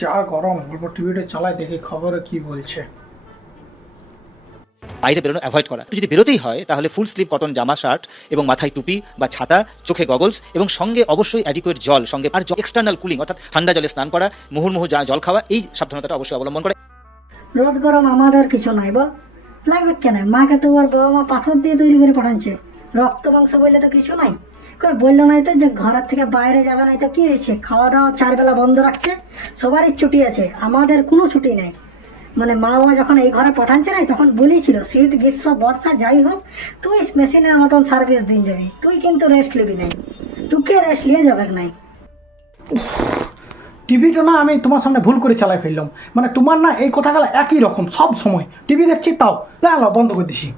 যা গরম, অল্প টিভিটা চালাই দেখি খবরে কি বলছে। বাইরে বেরোনো অ্যাভয়েড করা। যদি বেরোতেই হয় তাহলে ফুল স্লিভ কটন জামা, শার্ট এবং মাথায় টুপি বা ছাতা, চোখে গগলস এবং সঙ্গে অবশ্যই অ্যাডিকুয়েট জল, সঙ্গে আর এক্সটার্নাল কুলিং অর্থাৎ ঠান্ডা জলে স্নান করা, মুহুর্মুহু জল খাওয়া, এই সাবধানতাটা অবশ্যই অবলম্বন করে। রোদ গরম আমাদের কিছু নাই বল, লাগবে কেন? মাকে তো ওর বাবা মা পাথর দিয়ে তৈরি করে পাঠাচ্ছে, রক্ত মাংস বললে তো কিছু নাই। কই বললো নাই তো যে ঘরের থেকে বাইরে যাবে নাই তো কি হয়েছে? খাওয়া দাওয়া 4 বেলা বন্ধ রাখছে, সবারই ছুটি আছে, আমাদের কোনো ছুটি নেই। মানে মা বাবা যখন এই ঘরে পাঠাচ্ছে নাই তখন বলেছিল শীত গ্রীষ্ম বর্ষা যাই হোক তুই মেশিনের মতন সার্ভিস দিন যাবি, তুই কিন্তু রেস্ট নিবি নাই, তোকে রেস্ট নিয়ে যাবে নাই। টিভিটা না আমি তোমার সামনে ভুল করে চালাই ফেললাম, মানে তোমার না এই কথাগুলো একই রকম সব সময়। টিভি দেখছি তাও না বন্ধ করে দিছি।